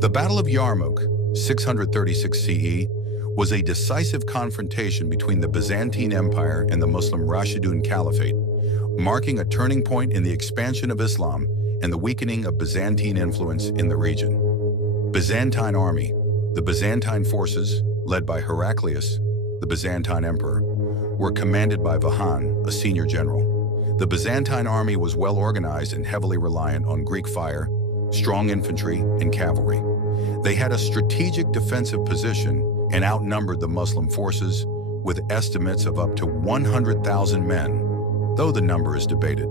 The Battle of Yarmouk, 636 CE, was a decisive confrontation between the Byzantine Empire and the Muslim Rashidun Caliphate, marking a turning point in the expansion of Islam and the weakening of Byzantine influence in the region. Byzantine army. The Byzantine forces, led by Heraclius, the Byzantine emperor, were commanded by Vahan, a senior general. The Byzantine army was well organized and heavily reliant on Greek fire, strong infantry, and cavalry. They had a strategic defensive position and outnumbered the Muslim forces with estimates of up to 100,000 men, though the number is debated.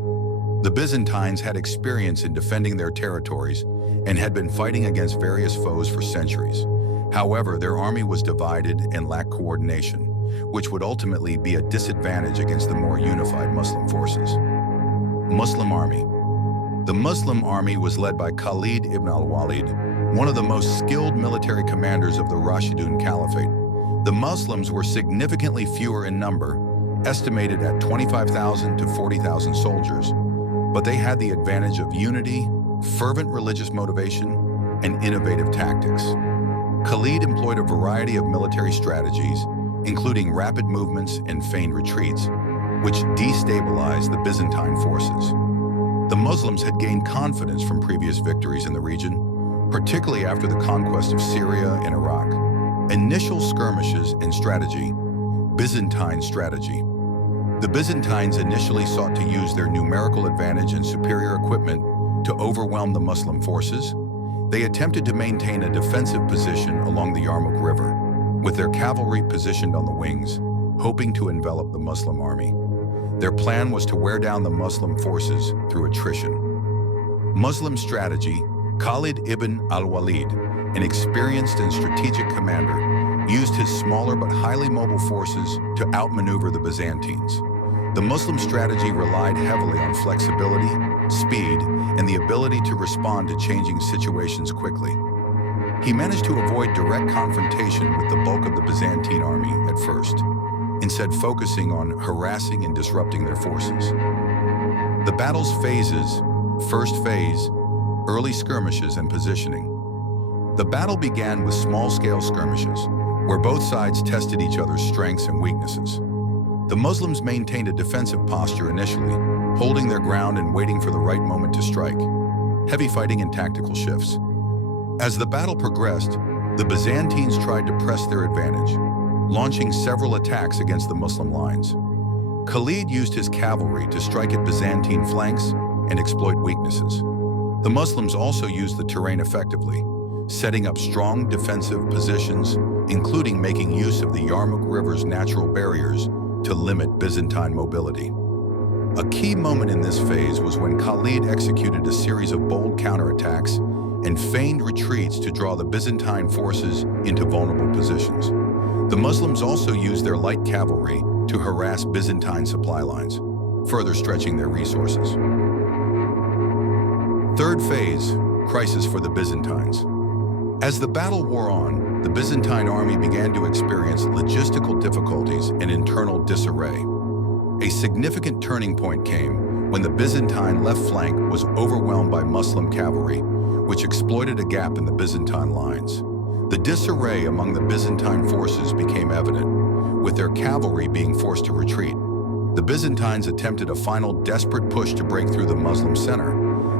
The Byzantines had experience in defending their territories and had been fighting against various foes for centuries. However, their army was divided and lacked coordination, which would ultimately be a disadvantage against the more unified Muslim forces. Muslim army. The Muslim army was led by Khalid ibn al-Walid, one of the most skilled military commanders of the Rashidun Caliphate. The Muslims were significantly fewer in number, estimated at 25,000 to 40,000 soldiers, but they had the advantage of unity, fervent religious motivation, and innovative tactics. Khalid employed a variety of military strategies, including rapid movements and feigned retreats, which destabilized the Byzantine forces. The Muslims had gained confidence from previous victories in the region, particularly after the conquest of Syria and Iraq. Initial skirmishes and strategy. Byzantine strategy. The Byzantines initially sought to use their numerical advantage and superior equipment to overwhelm the Muslim forces. They attempted to maintain a defensive position along the Yarmouk River, with their cavalry positioned on the wings, hoping to envelop the Muslim army. Their plan was to wear down the Muslim forces through attrition. Muslim strategy. Khalid ibn al-Walid, an experienced and strategic commander, used his smaller but highly mobile forces to outmaneuver the Byzantines. The Muslim strategy relied heavily on flexibility, speed, and the ability to respond to changing situations quickly. He managed to avoid direct confrontation with the bulk of the Byzantine army at first, instead focusing on harassing and disrupting their forces. The battle's phases. First phase, early skirmishes and positioning. The battle began with small-scale skirmishes, where both sides tested each other's strengths and weaknesses. The Muslims maintained a defensive posture initially, holding their ground and waiting for the right moment to strike. Heavy fighting and tactical shifts. As the battle progressed, the Byzantines tried to press their advantage, launching several attacks against the Muslim lines. Khalid used his cavalry to strike at Byzantine flanks and exploit weaknesses. The Muslims also used the terrain effectively, setting up strong defensive positions, including making use of the Yarmouk River's natural barriers to limit Byzantine mobility. A key moment in this phase was when Khalid executed a series of bold counterattacks and feigned retreats to draw the Byzantine forces into vulnerable positions. The Muslims also used their light cavalry to harass Byzantine supply lines, further stretching their resources. Third phase, crisis for the Byzantines. As the battle wore on, the Byzantine army began to experience logistical difficulties and internal disarray. A significant turning point came when the Byzantine left flank was overwhelmed by Muslim cavalry, which exploited a gap in the Byzantine lines. The disarray among the Byzantine forces became evident, with their cavalry being forced to retreat. The Byzantines attempted a final desperate push to break through the Muslim center,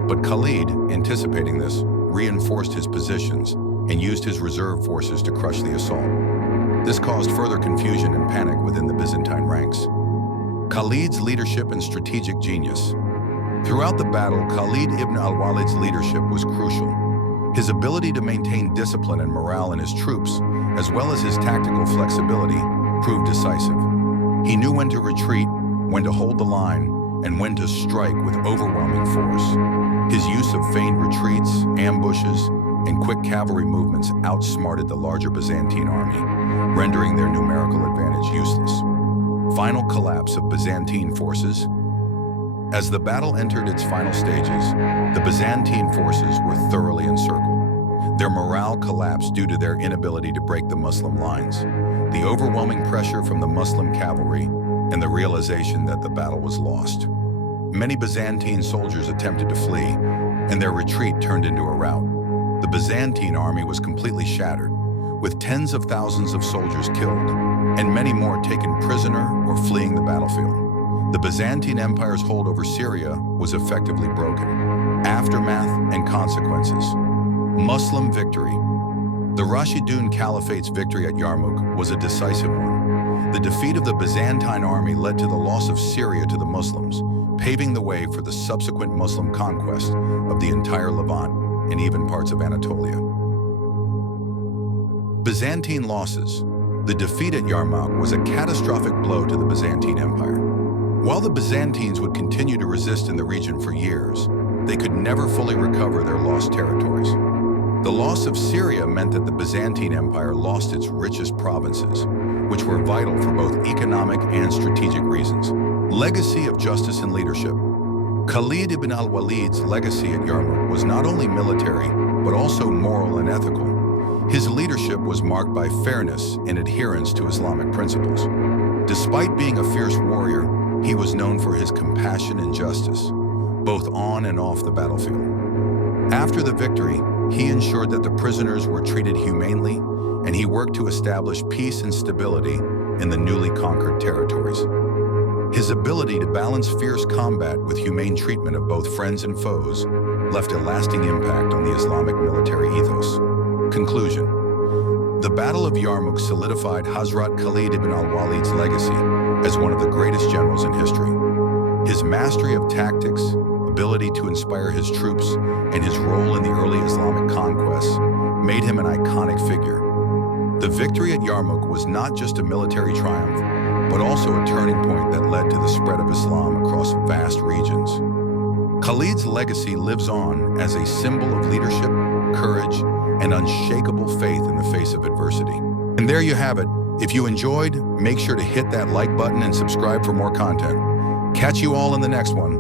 but Khalid, anticipating this, reinforced his positions and used his reserve forces to crush the assault. This caused further confusion and panic within the Byzantine ranks. Khalid's leadership and strategic genius. Throughout the battle, Khalid ibn al-Walid's leadership was crucial. His ability to maintain discipline and morale in his troops, as well as his tactical flexibility, proved decisive. He knew when to retreat, when to hold the line, and when to strike with overwhelming force. His use of feigned retreats, ambushes, and quick cavalry movements outsmarted the larger Byzantine army, rendering their numerical advantage useless. Final collapse of Byzantine forces. As the battle entered its final stages, the Byzantine forces were thoroughly encircled. Their morale collapsed due to their inability to break the Muslim lines, the overwhelming pressure from the Muslim cavalry, and the realization that the battle was lost. Many Byzantine soldiers attempted to flee, and their retreat turned into a rout. The the Byzantine army was completely shattered, with tens of thousands of soldiers killed and many more taken prisoner or fleeing the battlefield. The Byzantine Empire's hold over Syria was effectively broken. Aftermath and consequences. Muslim victory. The Rashidun Caliphate's victory at Yarmouk was a decisive one. The defeat of the Byzantine army led to the loss of Syria to the Muslims, paving the way for the subsequent Muslim conquest of the entire Levant and even parts of Anatolia. Byzantine losses. The defeat at Yarmouk was a catastrophic blow to the Byzantine Empire. While the Byzantines would continue to resist in the region for years, they could never fully recover their lost territories. The loss of Syria meant that the Byzantine Empire lost its richest provinces, which were vital for both economic and strategic reasons. Legacy of justice and leadership. Khalid ibn al-Walid's legacy at Yarmouk was not only military, but also moral and ethical. His leadership was marked by fairness and adherence to Islamic principles. Despite being a fierce warrior, he was known for his compassion and justice, both on and off the battlefield. After the victory, he ensured that the prisoners were treated humanely, and he worked to establish peace and stability in the newly conquered territories. His ability to balance fierce combat with humane treatment of both friends and foes left a lasting impact on the Islamic military ethos. Conclusion. The Battle of Yarmouk solidified Hazrat Khalid ibn al-Walid's legacy as one of the greatest generals in history. His mastery of tactics, ability to inspire his troops, and his role in the early Islamic conquests made him an iconic figure. The victory at Yarmouk was not just a military triumph, but also a turning point that led to the spread of Islam across vast regions. Khalid's legacy lives on as a symbol of leadership, courage, and unshakable faith in the face of adversity. And there you have it. If you enjoyed, make sure to hit that like button and subscribe for more content. Catch you all in the next one.